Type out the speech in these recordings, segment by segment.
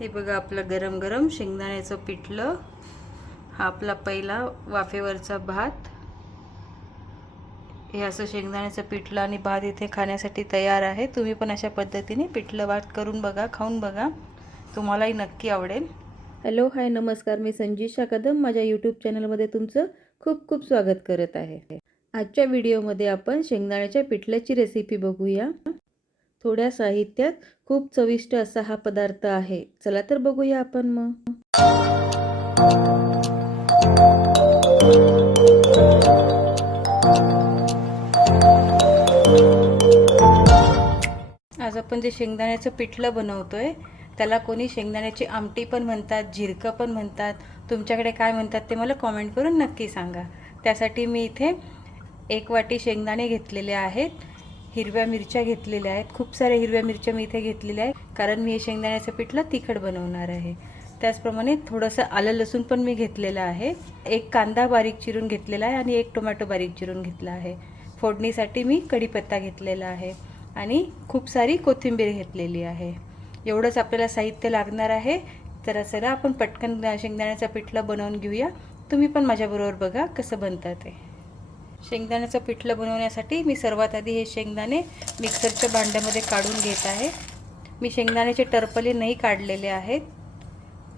हे बघा आपलं गरम गरम शेंगदाण्याचं पिठलं. हा आपला पहिला वाफेवरचा भात. हे असं शेंगदाण्याचं पिठलं आणि भात इथे खाण्यासाठी तयार आहे. तुम्ही पण अशा पद्धतीने पिठलं भात करून बघा खाऊन बघा. तुम्हालाही नक्की आवडेल. हॅलो हाय नमस्कार. मी संजीशा कदम. माझ्या यूट्यूब चॅनलमध्ये तुमचं खूप खूप स्वागत करत आहे. आजच्या व्हिडिओमध्ये आपण शेंगदाण्याच्या पिठल्याची रेसिपी बघूया. थोड्या साहित्यात खूप चविष्ट असा हा पदार्थ आहे. चला तर बघूया आपण मग. आज आपण जे शेंगदाण्याचं पिठलं बनवतोय त्याला कोणी शेंगदाण्याची आमटी पण म्हणतात झिरकं पण म्हणतात तुमच्याकडे काय म्हणतात ते मला कॉमेंट करून नक्की सांगा. त्यासाठी मी इथे एक वाटी शेंगदाणे घेतलेले आहेत. हिरव्या मिरच्या घेतलेल्या आहेत. खूप साऱ्या हिरव्या मिरच्या मी इथे घेतलेल्या आहेत. कारण मी हे शेंगदाण्याचं पिठलं तिखट बनवणार आहे. त्याचप्रमाणे थोडंसं आलं लसूण पण मी घेतलेलं आहे. एक कांदा बारीक चिरून घेतलेला आहे आणि एक टोमॅटो बारीक चिरून घेतला आहे. फोडणीसाठी मी कढीपत्ता घेतलेला आहे आणि खूप सारी कोथिंबीर घेतलेली आहे. एवढंच आपल्याला साहित्य लागणार आहे. तर चला आपण पटकन शेंगदाण्याचं पिठलं बनवून घेऊया. तुम्ही पण माझ्याबरोबर बघा कसं बनतं ते. शेंगदाण्याचं पिठलं बनवण्यासाठी मी सर्वात आधी हे शेंगदाणे मिक्सरच्या भांड्यामध्ये काढून घेत आहे. मी शेंगदाण्याचे टरपले नाही काढलेले आहेत.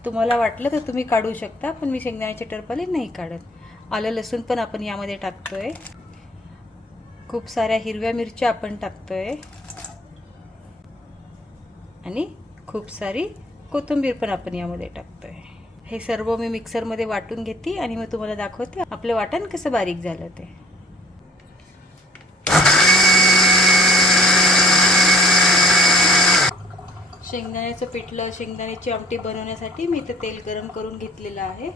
तुम्हाला वाटलं तर तुम्ही काढू शकता पण मी शेंगदाण्याचे टरपले नाही काढत. आलं लसूण पण आपण यामध्ये टाकतो आहे खूप साऱ्या हिरव्या मिरच्या आपण टाकतो आहे आणि खूप सारी कोथिंबीर पण आपण यामध्ये टाकतो आहे हे सर्व मी मिक्सरमध्ये वाटून घेते आणि मग तुम्हाला दाखवते आपलं वाटण कसं बारीक झालं ते. शेंगदाण्याचं पिठलं शेंगदाण्याची आमटी बनवण्यासाठी मी इथं तेल गरम करून घेतलेलं आहे.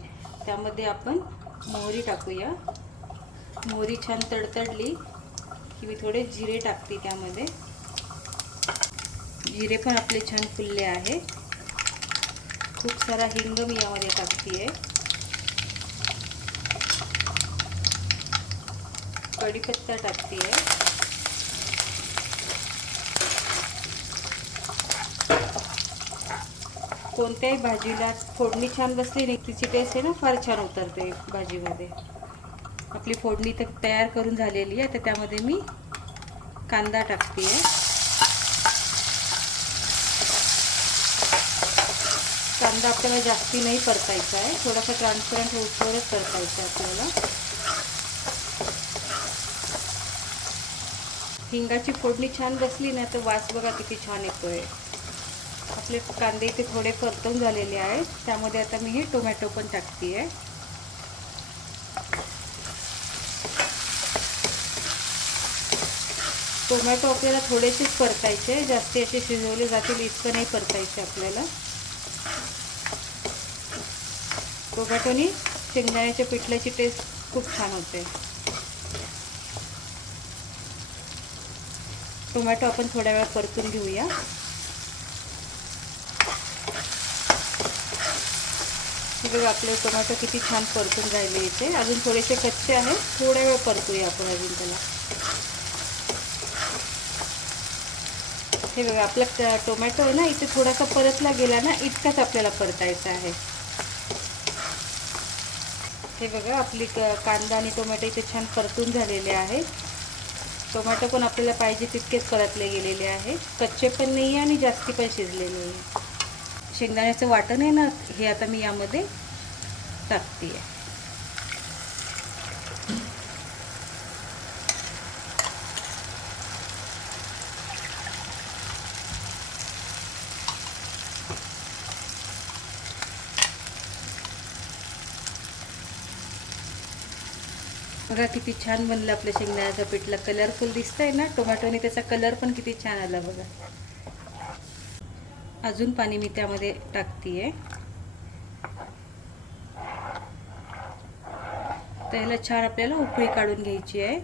त्यामध्ये आपण मोहरी टाकूया. मोहरी छान तडतडली की मी थोडे जिरे टाकते त्यामध्ये. जिरे पण आपले छान फुलले आहे. खूप सारा हिंग मी यामध्ये टाकते आहे कढीपत्ता टाकते कोणत्याही भाजीला फोडणी छान बसली नाही तिची टेस्ट आहे ना फार छान उतरते भाजीमध्ये. आपली फोडणी तर तयार करून झालेली आहे तर त्यामध्ये मी कांदा टाकते. आहे कांदा आपल्याला जास्ती नाही परतायचा आहे थोडासा ट्रान्सपरंट होतवरच परतायचा आहे आपल्याला. हिंगाची फोडणी छान बसली ना तर वास बघा किती छान येतोय. आपले कांदे इथे थोडे परतून झालेले आहेत. त्यामध्ये आता मी हे टोमॅटो पण टाकते आहे टोमॅटो आपल्याला थोडेसेच परतायचे जास्त असे शिजवले जातील इतकं नाही परतायचे आपल्याला. टोमॅटोनी शेंगदाण्याच्या पिठल्याची टेस्ट खूप छान होते. टोमॅटो आपण थोड्या वेळा परतून घेऊया. बघा आपले टोमॅटो किती छान परतून राहिले इथे. अजून थोडेसे कच्चे आहेत. थोड्या वेळ परतूया आपण अजून त्याला. हे बघा आपला टोमॅटो आहे ना इथे थोडासा परतला गेला ना इतकाच आपल्याला परतायचा आहे. हे बघा आपली कांदा आणि टोमॅटो इथे छान परतून झालेले आहेत. टोमॅटो पण आपल्याला पाहिजे तितकेच परतले गेलेले आहे कच्चे पण नाही आहे आणि जास्ती पण शिजले नाही आहे शेंगदाण्याचं वाटण आहे ना हे आता मी यामध्ये टाकते आहे बघा किती छान बनलं आपल्या शेंगदाण्याचा पिठला कलरफुल दिसतंय ना टोमॅटोने त्याचा कलर पण किती छान आला बघा. अजून पाणी मी त्यामध्ये टाकते त्याला छान आपल्याला उकळी काढून घ्यायची आहे.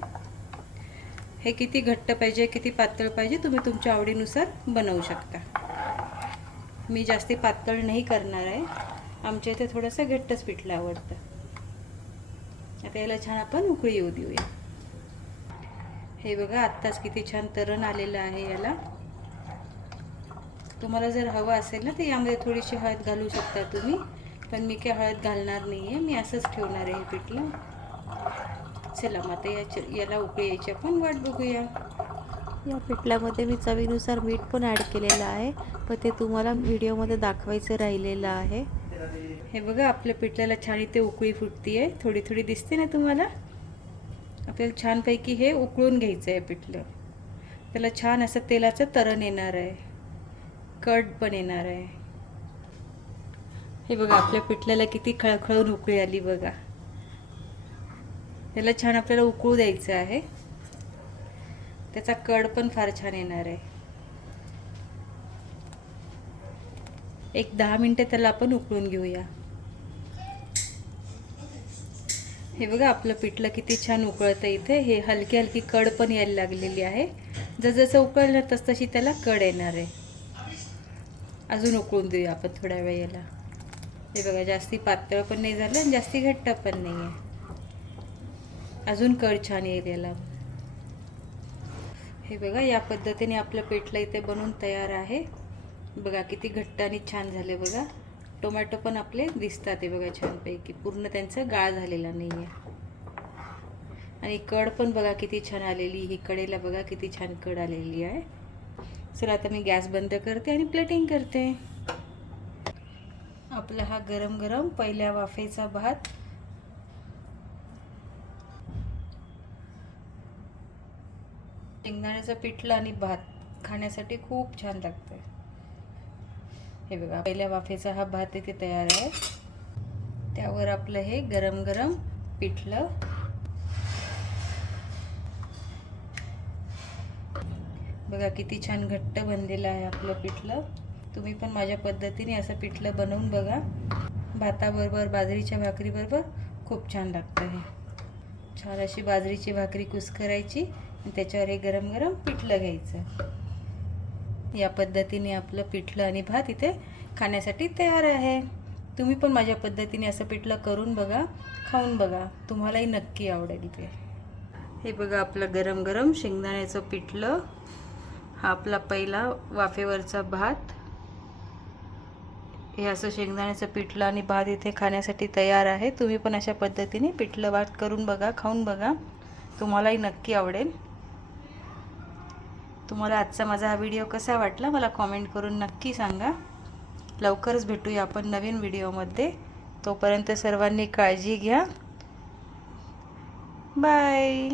हे किती घट्ट पाहिजे किती पातळ पाहिजे तुम्ही तुमच्या आवडीनुसार बनवू शकता. मी जास्ती पातळ नाही करणार आहे. आमच्या इथे थोडंसं घट्टच पिठलं आवडतं. आता याला छान आपण उकळी येऊ देऊया. हे बघा आत्ताच किती छान तरण आलेलं आहे याला. तुम्हाला जर हवं असेल ना तर यामध्ये थोडीशी हळद घालू शकता तुम्ही. पण मी काय हळद घालणार नाही आहे मी असंच ठेवणार आहे हे पिठलं. चला मग आता याच्या याला उकळी यायची आपण वाट बघूया. या पिठल्यामध्ये मी चवीनुसार मीठ पण ॲड केलेलं आहे. पण ते तुम्हाला व्हिडिओमध्ये दाखवायचं राहिलेलं आहे. हे बघा आपल्या पिठल्याला छान इथे उकळी फुटती आहे थोडी थोडी दिसते ना तुम्हाला? आपल्याला छानपैकी हे उकळून घ्यायचं आहे पिठलं. त्याला छान असं तेलाचं तरण येणार आहे. कट पण येणार आहे. हे बघा आपल्या पिठल्याला किती खळखळून उकळी आली बघा. त्याला छान आपल्याला उकळू द्यायचं आहे. त्याचा कड पण फार छान येणार आहे. एक दहा मिनटं त्याला आपण उकळून घेऊया. हे बघा आपलं पिठलं किती छान उकळतं इथे. हे हलकी हलकी कड पण यायला लागलेली आहे. जसजसं उकळलं तस तशी त्याला कड येणार आहे. अजून उकळून देऊया आपण थोड्या वेळेला. हे बघा जास्ती पातळ पण नाही झालं आणि जास्ती घट्ट पण नाही आहे. अजून कड छान येईल याला. हे बघा या पद्धतीने आपलं पेठला इथे बनवून तयार आहे. बघा किती घट्ट आणि छान झाले बघा. टोमॅटो पण आपले दिसतात हे बघा छानपैकी. पूर्ण त्यांचा गाळ झालेला नाही आहे आणि कड पण बघा किती छान आलेली ही कडेला बघा किती छान कड आलेली आहे. चला आता मी गॅस बंद करते आणि प्लेटिंग करते. आपला हा गरम गरम पहिल्या वाफेचा भात. शेंगदाण्याचा पिठलं आणि भात खाण्यासाठी खूप छान लागतं हे बघा पहिल्या वाफेचा हा भात इथे तयार आहे. त्यावर आपलं हे गरम गरम पिठलं. बघा किती छान घट्ट बनलेलं आहे आपलं पिठलं. तुम्ही पण माझ्या पद्धतीने असं पिठलं बनवून बघा. भाताबरोबर बाजरीच्या भाकरीबरोबर खूप छान लागतं हे. छान अशी बाजरीची भाकरी कुस्करायची आणि त्याच्यावर हे गरम गरम पिठलं घ्यायचं. या पद्धतीने आपलं पिठलं आणि भात इथे खाण्यासाठी तयार आहे. तुम्ही पण माझ्या पद्धतीने असं पिठलं करून बघा खाऊन बघा. तुम्हालाही नक्की आवडेल ते. हे बघा आपलं गरम गरम शेंगदाण्याचं पिठलं. हा आपला पहिला वाफेवरचा भात. हे असं शेंगदाण्याचं पिठलं आणि भात इथे खाण्यासाठी तयार आहे. तुम्ही पण अशा पद्धतीने पिठलं भात करून बघा खाऊन बघा. तुम्हालाही नक्की आवडेल. तुम्हाला आजचा माझा हा व्हिडिओ कसा वाटला मला कॉमेंट करून नक्की सांगा. लवकरच भेटूया आपण नवीन व्हिडिओमध्ये. तोपर्यंत सर्वांनी काळजी घ्या. बाय